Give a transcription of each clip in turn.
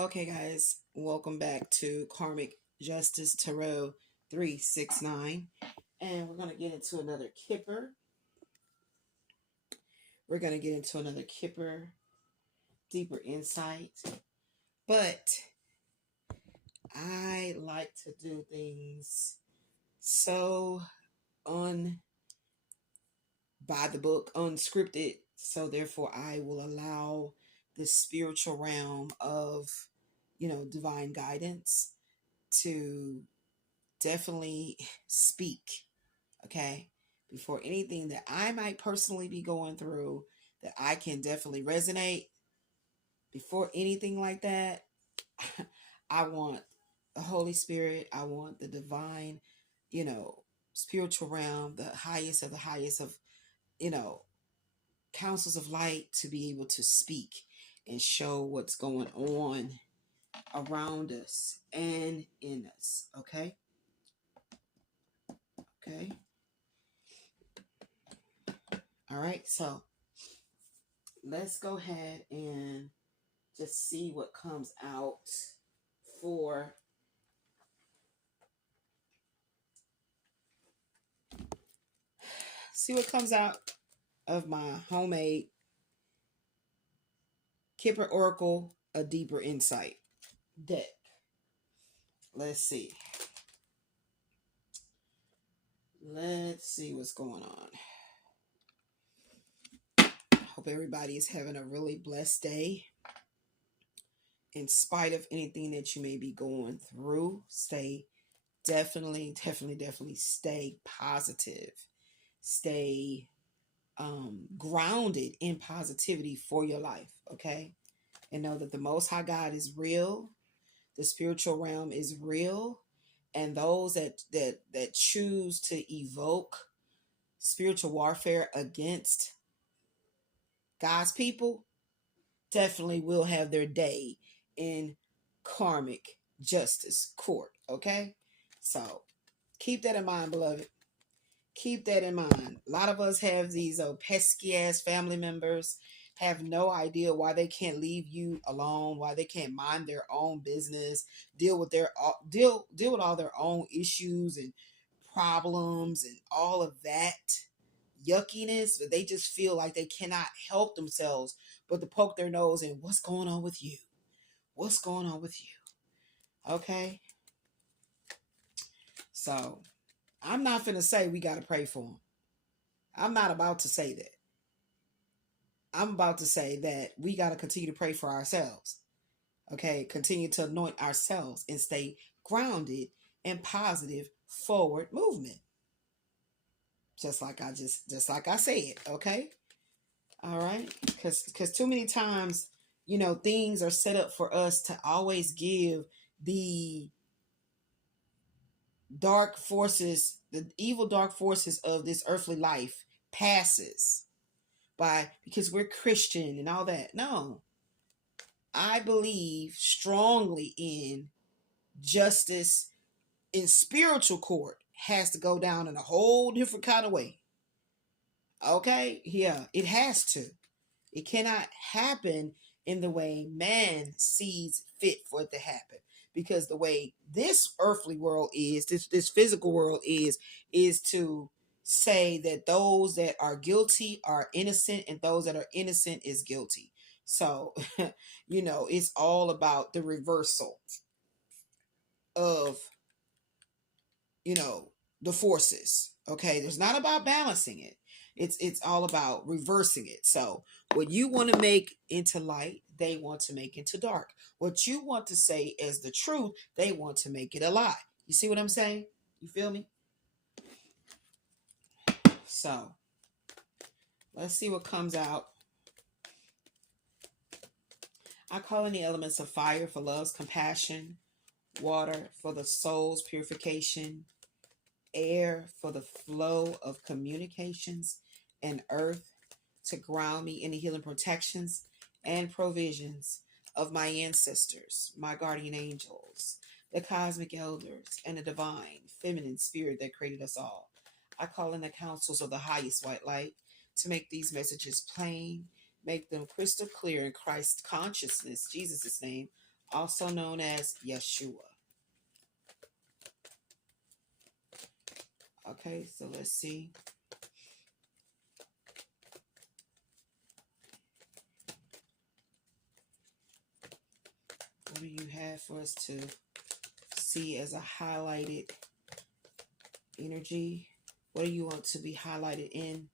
Okay, guys, welcome back to Karmic Justice Tarot 369. And we're going to get into another Kipper. Deeper insight. But I like to do things so by the book, unscripted. So therefore, I will allow the spiritual realm of, divine guidance to definitely speak, okay, before anything that I might personally be going through that I can definitely resonate. Before anything like that, I want the Holy Spirit, I want the divine, spiritual realm, the highest of the highest of, you know, councils of light to be able to speak and show what's going on around us and in us. Okay. Okay. All right. So let's go ahead and just see what comes out for of my homemade Kipper Oracle, a deeper insight deck. Let's see. Let's see what's going on. Hope everybody is having a really blessed day. In spite of anything that you may be going through, definitely stay positive. Stay grounded in positivity for your life, okay? And know that the Most High God is real. The spiritual realm is real. And those that choose to evoke spiritual warfare against God's people definitely will have their day in karmic justice court, okay? So keep that in mind, beloved. Keep that in mind. A lot of us have these pesky ass family members, have no idea why they can't leave you alone, why they can't mind their own business, deal with all their own issues and problems and all of that yuckiness, but they just feel like they cannot help themselves but to poke their nose in what's going on with you. What's going on with you? Okay? So, I'm not finna say we got to pray for them. I'm not about to say that. I'm about to say that we got to continue to pray for ourselves. Okay? Continue to anoint ourselves and stay grounded in positive forward movement. Just like I said, okay? All right? Cuz too many times, things are set up for us to always give the evil dark forces of this earthly life passes because we're Christian and all that. No, I believe strongly in justice in spiritual court has to go down in a whole different kind of way. Okay? Yeah, it has to. It cannot happen in the way man sees fit for it to happen. Because the way this earthly world is, this physical world is to say that those that are guilty are innocent and those that are innocent is guilty. So, it's all about the reversal of, the forces. Okay. There's not about balancing it. It's all about reversing it. So what you want to make into light, they want to make into dark. What you want to say as the truth, they want to make it a lie. You see what I'm saying? You feel me? So let's see what comes out. I call in the elements of fire for love's compassion, water for the soul's purification, air for the flow of communications, and earth to ground me in the healing protections and provisions of my ancestors, my guardian angels, the cosmic elders, and the divine feminine spirit that created us all. I call in the counsels of the highest white light to make these messages plain, make them crystal clear in Christ's consciousness, Jesus' name, also known as Yeshua. Okay, so let's see. What do you have for us to see as a highlighted energy? What do you want to be highlighted in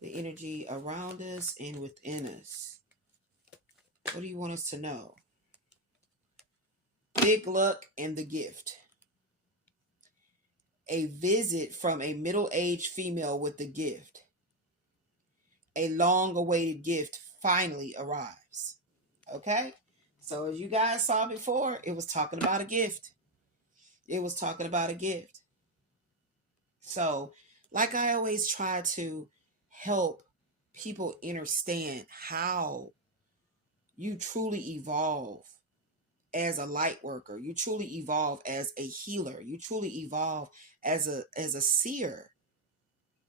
the energy around us and within us? What do you want us to know? Big luck and the gift. A visit from a middle-aged female with the gift. A long-awaited gift finally arrives. Okay? So as you guys saw before, it was talking about a gift. It was talking about a gift. So, like I always try to help people understand how you truly evolve as a light worker. You truly evolve as a healer. You truly evolve as a seer.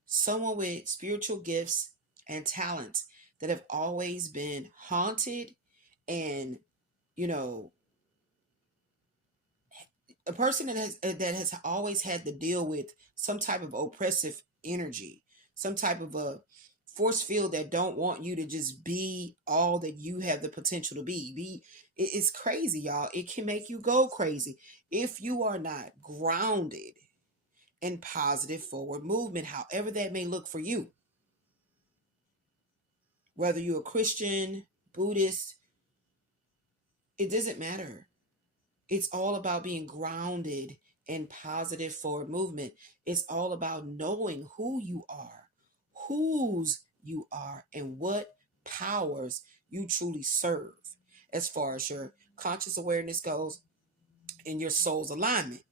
Someone with spiritual gifts and talents that have always been haunted and, you know, a person that has always had to deal with some type of oppressive energy, some type of a force field that don't want you to just be all that you have the potential to be. It's crazy, y'all. It can make you go crazy if you are not grounded in positive forward movement, however that may look for you. Whether you're a Christian, Buddhist, it doesn't matter. It's all about being grounded in positive forward movement. It's all about knowing who you are, whose you are, and what powers you truly serve as far as your conscious awareness goes and your soul's alignment.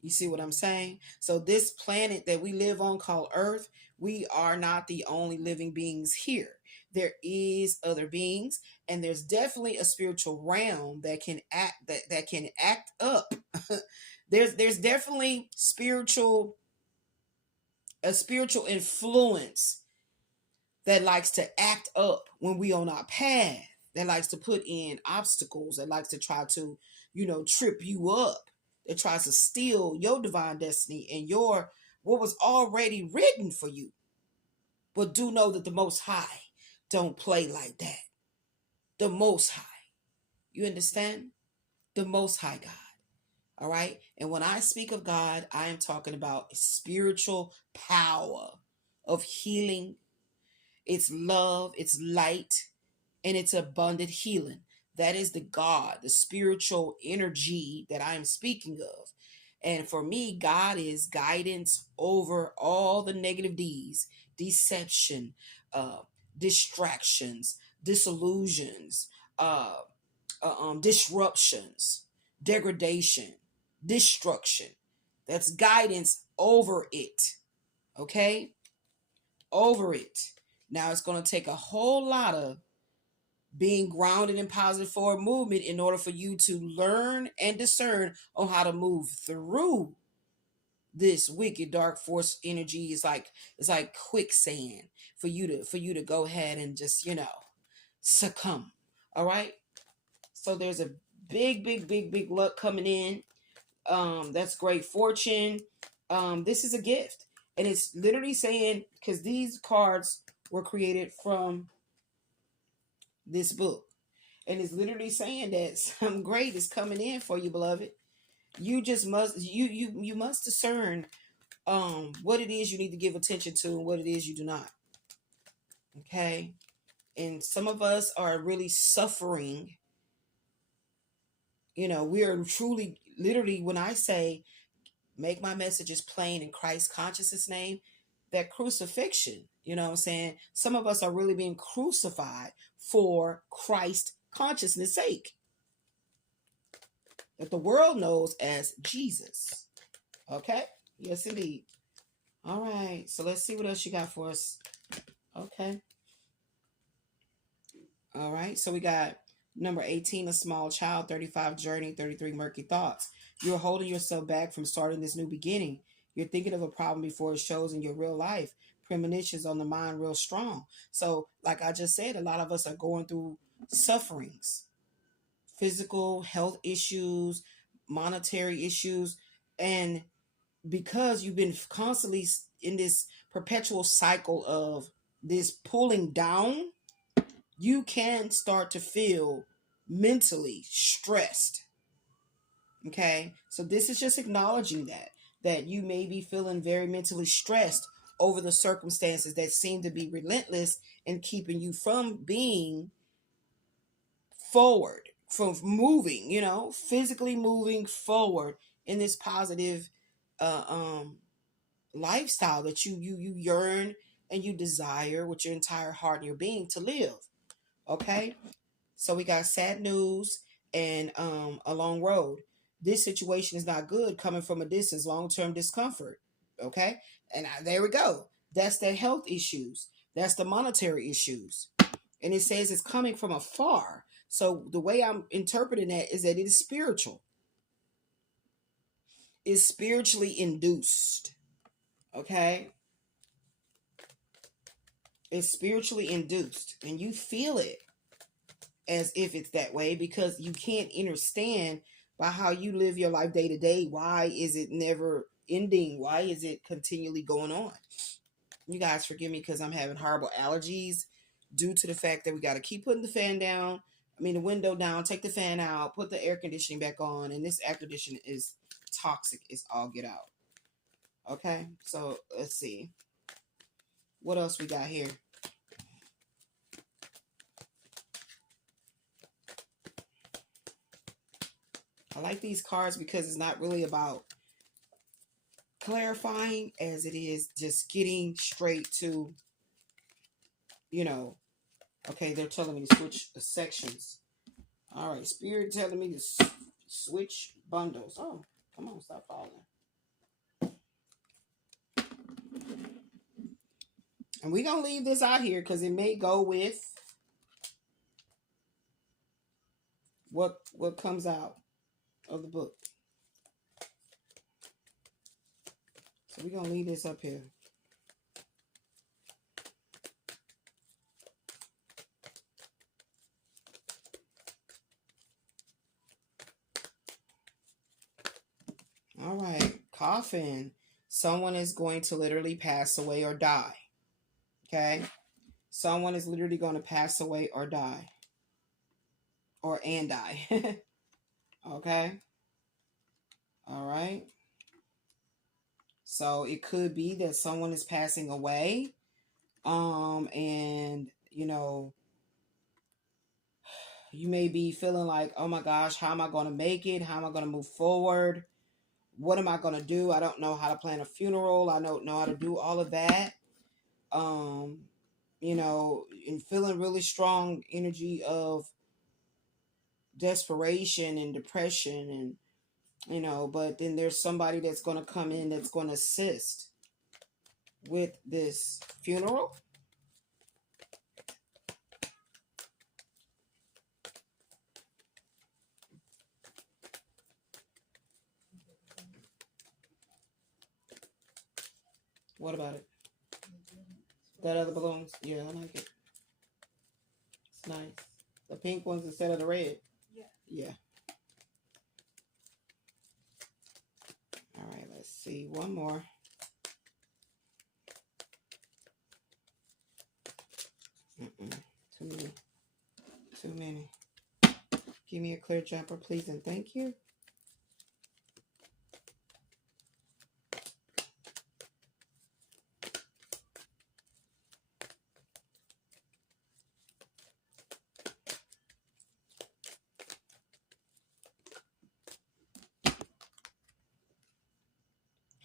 You see what I'm saying? So this planet that we live on called Earth, we are not the only living beings here. There is other beings, and there's definitely a spiritual realm that can act up. there's definitely a spiritual influence that likes to act up when we on our path, that likes to put in obstacles, that likes to try to, trip you up, that tries to steal your divine destiny and your what was already written for you. But do know that the Most High don't play like that. The Most High. You understand? The Most High God. All right? And when I speak of God, I am talking about spiritual power of healing. It's love, it's light, and it's abundant healing. That is the God, the spiritual energy that I am speaking of. And for me, God is guidance over all the negative D's, deception, distractions, disillusions, disruptions, degradation, destruction. That's guidance over it. Okay? Over it. Now it's going to take a whole lot of being grounded in positive forward movement in order for you to learn and discern on how to move through this wicked dark force energy. It's like quicksand for you to go ahead and just succumb. All right. So there's a big luck coming in. That's great fortune. This is a gift, and it's literally saying, because these cards were created from this book, and it's literally saying that something great is coming in for you, beloved. You just must you must discern what it is you need to give attention to and what it is you do not. Okay? And some of us are really suffering. We are truly, literally, when I say make my messages plain in Christ consciousness name, that crucifixion, you know what I'm saying? Some of us are really being crucified for Christ consciousness sake, that the world knows as Jesus. Okay? Yes, indeed. All right. So let's see what else you got for us. Okay. All right. So we got number 18, a small child, 35, journey, 33, murky thoughts. You're holding yourself back from starting this new beginning. You're thinking of a problem before it shows in your real life. Premonitions on the mind real strong. So like I just said, a lot of us are going through sufferings physical health issues, monetary issues, and because you've been constantly in this perpetual cycle of this pulling down, you can start to feel mentally stressed. Okay, so this is just acknowledging that you may be feeling very mentally stressed over the circumstances that seem to be relentless and keeping you from being forward, from moving, physically moving forward in this positive uh, um, lifestyle that you yearn and you desire with your entire heart and your being to live. Okay, so we got sad news and a long road. This situation is not good coming from a distance, long-term discomfort. Okay, and there we go. That's the health issues. That's the monetary issues. And it says it's coming from afar. So the way I'm interpreting that is that it is spiritual. It's spiritually induced. Okay? It's spiritually induced. And you feel it as if it's that way because you can't understand by how you live your life day to day. Why is it never ending? Why is it continually going on? You guys forgive me because I'm having horrible allergies due to the fact that we got to keep putting the fan down. I mean, the window down, take the fan out, put the air conditioning back on. And this air conditioning is toxic. It's all get out. Okay, so let's see. What else we got here? I like these cards because it's not really about clarifying as it is just getting straight to, okay, they're telling me to switch the sections. All right, Spirit telling me to switch bundles. Oh, come on, stop falling. And we're going to leave this out here because it may go with what comes out of the book. So we're going to leave this up here. All right, coffin. Someone is going to literally pass away or die. Okay? Someone is literally going to pass away or die. And die. Okay? All right. So it could be that someone is passing away. And you may be feeling like, oh my gosh, how am I going to make it? How am I going to move forward? What am I going to do? I don't know how to plan a funeral. I don't know how to do all of that. And feeling really strong energy of desperation and depression but then there's somebody that's going to come in that's going to assist with this funeral. What about it? That other balloons? Yeah, I like it. It's nice. The pink ones instead of the red. Yeah. All right, let's see. One more. Too many. Too many. Give me a clear jumper, please, and thank you.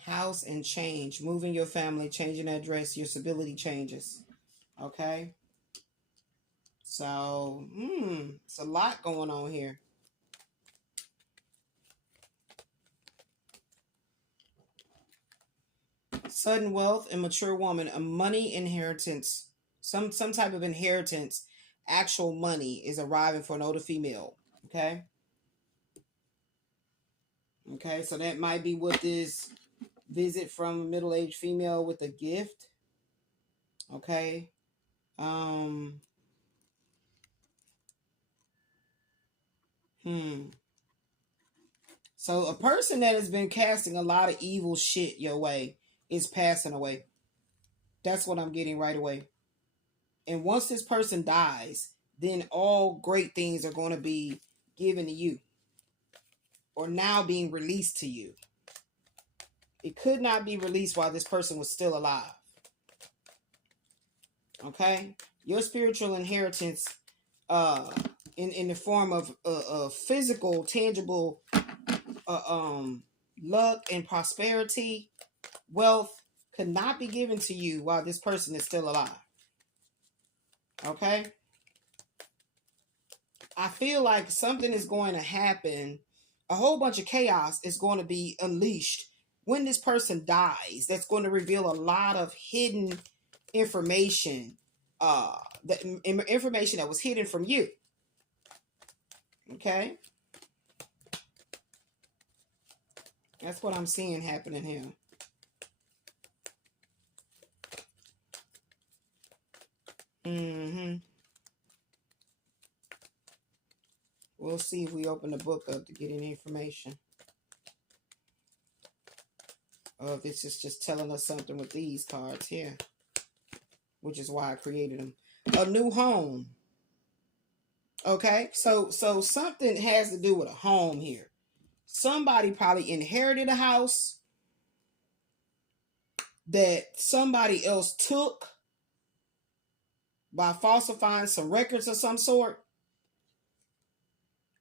House and change. Moving your family, changing address, your stability changes. Okay? So, it's a lot going on here. Sudden wealth and mature woman, a money inheritance, some type of inheritance, actual money is arriving for an older female. Okay? Okay, so that might be what this visit from a middle-aged female with a gift. Okay? Hmm. So a person that has been casting a lot of evil shit your way is passing away. That's what I'm getting right away. And once this person dies, then all great things are going to be given to you or now being released to you. It could not be released while this person was still alive. Okay? Your spiritual inheritance in the form of physical, tangible luck and prosperity, wealth could not be given to you while this person is still alive. Okay? I feel like something is going to happen. A whole bunch of chaos is going to be unleashed when this person dies. That's going to reveal a lot of hidden information. The information that was hidden from you. Okay? That's what I'm seeing happening here. Mm-hmm. We'll see if we open the book up to get any information. Or if it's just telling us something with these cards here. Which is why I created them. A new home. Okay? So something has to do with a home here. Somebody probably inherited a house that somebody else took by falsifying some records of some sort.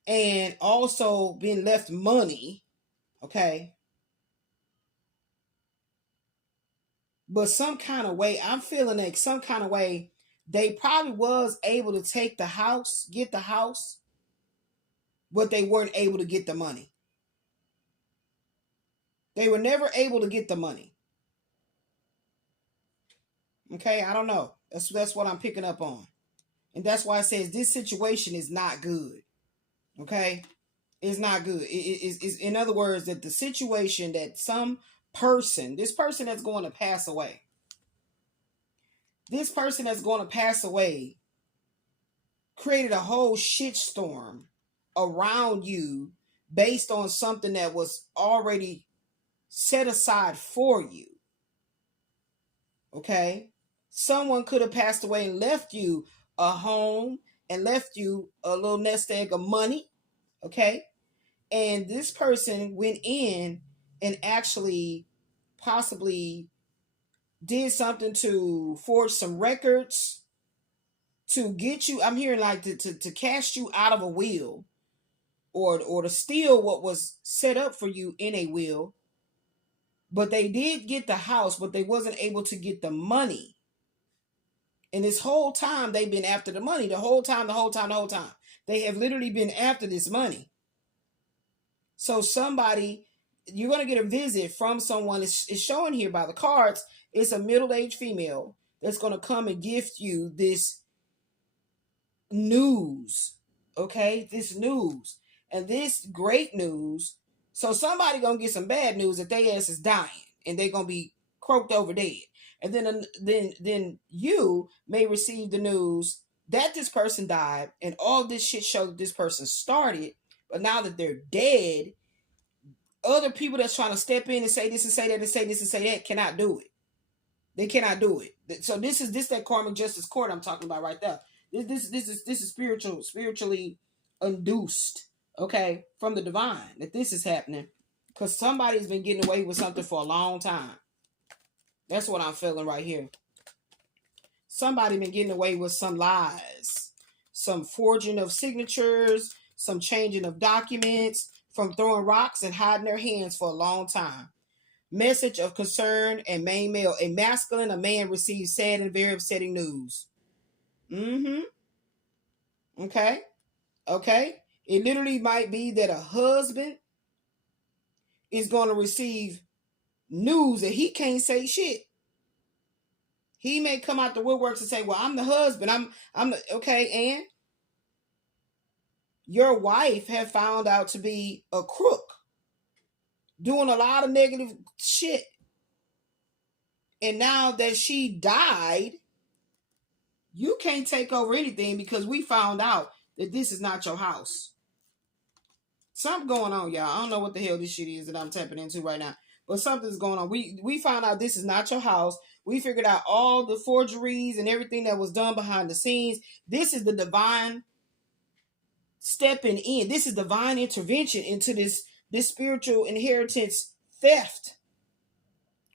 And also been left money. Okay? But some kind of way, I'm feeling like some kind of way, they probably was able to take the house, get the house, but they weren't able to get the money. They were never able to get the money. Okay, I don't know. That's what I'm picking up on. And that's why it says this situation is not good. Okay? It's not good. It's in other words, that the situation that some person, this person that's going to pass away, this person that's going to pass away created a whole shitstorm around you based on something that was already set aside for you. Okay? Someone could have passed away and left you a home and left you a little nest egg of money. Okay? And this person went in and actually possibly did something to forge some records to get you, I'm hearing like to cast you out of a will or to steal what was set up for you in a will. But they did get the house, but they wasn't able to get the money. And this whole time they've been after the money. The whole time. They have literally been after this money. So somebody, you're going to get a visit from someone. It's showing here by the cards. It's a middle-aged female that's going to come and gift you this news. Okay? This news. And this great news. So somebody going to get some bad news that their ass is dying. And they're going to be croaked over dead. And then you may receive the news that this person died. And all this shit showed that this person started. But now that they're dead, other people that's trying to step in and say this and say that and say this and say that cannot do it. They cannot do it. So this that karmic justice court I'm talking about right there. This is spiritually induced, okay, from the divine that this is happening because somebody's been getting away with something for a long time. That's what I'm feeling right here. Somebody been getting away with some lies, some forging of signatures, some changing of documents, from throwing rocks and hiding their hands for a long time. Message of concern and main male. A masculine, a man receives sad and very upsetting news. Mm-hmm. Okay. Okay. It literally might be that a husband is going to receive news that he can't say shit. He may come out the woodworks and say, well, I'm the husband. I'm the, okay. And your wife had found out to be a crook, doing a lot of negative shit. And now that she died, you can't take over anything because we found out that this is not your house. Something going on, y'all. I don't know what the hell this shit is that I'm tapping into right now, but something's going on. We found out this is not your house. We figured out all the forgeries and everything that was done behind the scenes. This is the divine stepping in. This is divine intervention into this spiritual inheritance theft.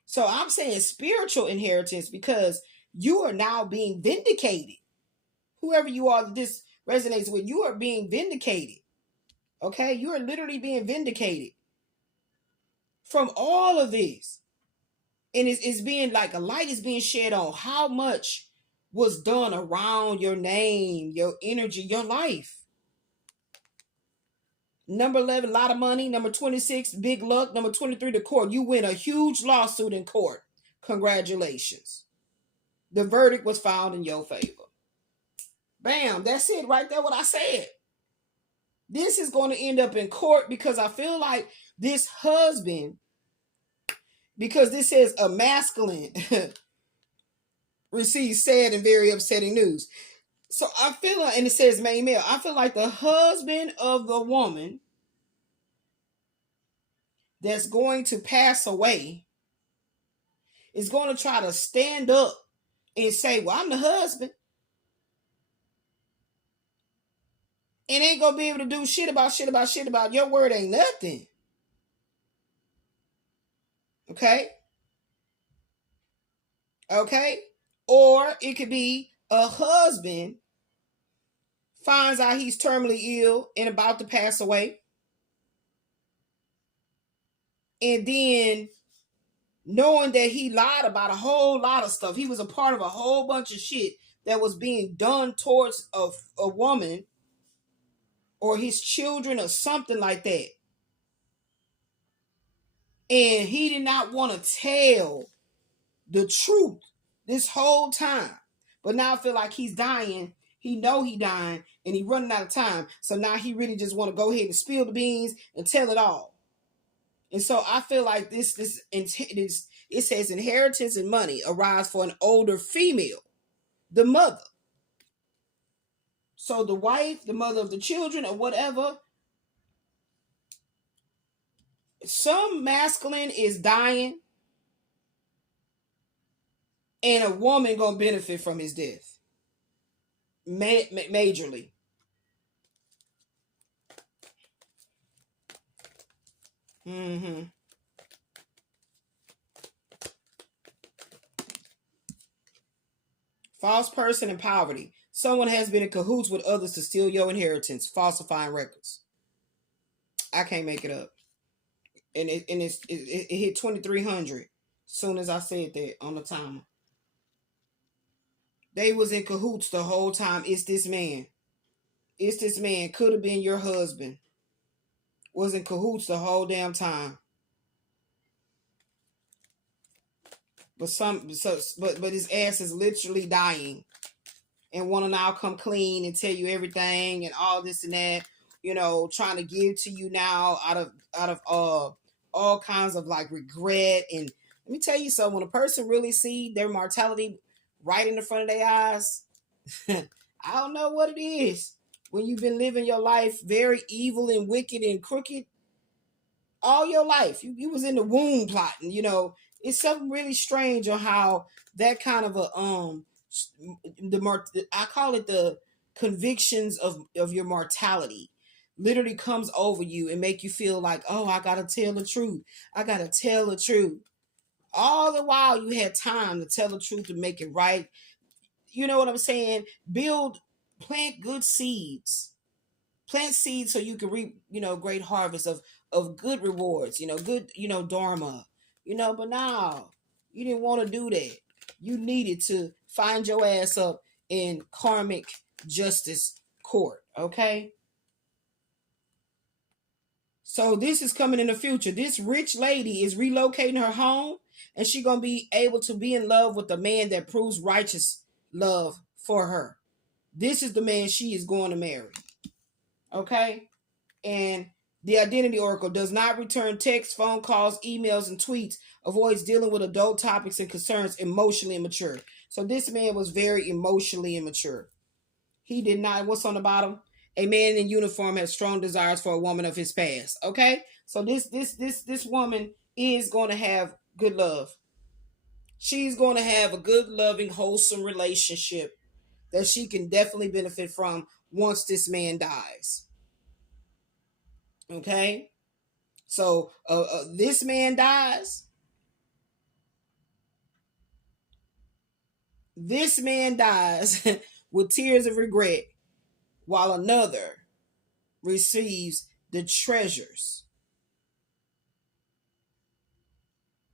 So I'm saying spiritual inheritance because you are now being vindicated. Whoever you are that this resonates with, you are being vindicated. Okay? You are literally being vindicated from all of this. And it's being like a light is being shed on how much was done around your name, your energy, your life. Number 11, a lot of money. Number 26, big luck. Number 23, the court. You win a huge lawsuit in court. Congratulations. The verdict was found in your favor. Bam, that's it right there, what I said. This is going to end up in court because I feel like this husband, because this says a masculine receives sad and very upsetting news. So I feel like, and it says main male, I feel like the husband of the woman that's going to pass away is going to try to stand up and say, well, I'm the husband. And ain't going to be able to do shit about your word ain't nothing. Okay? Okay? Or it could be a husband finds out he's terminally ill and about to pass away. And then knowing that he lied about a whole lot of stuff. He was a part of a whole bunch of shit that was being done towards a woman or his children or something like that. And he did not want to tell the truth this whole time. But now I feel like he's dying. He know he dying and he running out of time. So now he really just want to go ahead and spill the beans and tell it all. And so I feel like this it says inheritance and money arise for an older female, the mother. So the wife, the mother of the children or whatever, some masculine is dying and a woman gonna benefit from his death. Majorly. Mm-hmm. False person in poverty. Someone has been in cahoots with others to steal your inheritance, falsifying records. I can't make it up. And it hit 2,300 soon as I said that on the timer. They was in cahoots the whole time. It's this man. It's this man. Could have been your husband. Was in cahoots the whole damn time. But his ass is literally dying and want to now come clean and tell you everything and all this and that, you know, trying to give to you now out of all kinds of like regret. And let me tell you something, when a person really see their mortality right in the front of their eyes, I don't know what it is. When you've been living your life very evil and wicked and crooked all your life, you was in the womb plotting, you know. It's something really strange on how that kind of a I call it the convictions of your mortality literally comes over you and make you feel like, oh, I gotta tell the truth. I gotta tell the truth. All the while you had time to tell the truth to make it right. You know what I'm saying? Plant good seeds. Plant seeds so you can reap, you know, great harvest of good rewards, you know, good, you know, dharma. You know, but now you didn't want to do that. You needed to find your ass up in karmic justice court, okay? So this is coming in the future. This rich lady is relocating her home and she's going to be able to be in love with the man that proves righteous love for her. This is the man she is going to marry, okay? And the identity oracle does not return texts, phone calls, emails, and tweets, avoids dealing with adult topics and concerns, emotionally immature. So this man was very emotionally immature. He did not, what's on the bottom? A man in uniform has strong desires for a woman of his past. Okay, so this woman is going to have good love. She's going to have a good, loving, wholesome relationship that she can definitely benefit from once this man dies. Okay, so this man dies. This man dies with tears of regret, while another receives the treasures.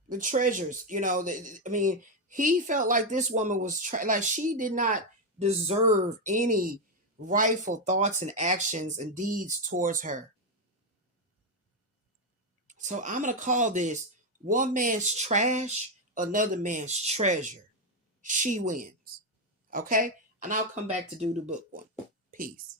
The treasures, I mean, he felt like this woman was like she did not deserve any rightful thoughts and actions and deeds towards her. So I'm going to call this one man's trash, another man's treasure. She wins. Okay? And I'll come back to do the book one. Peace.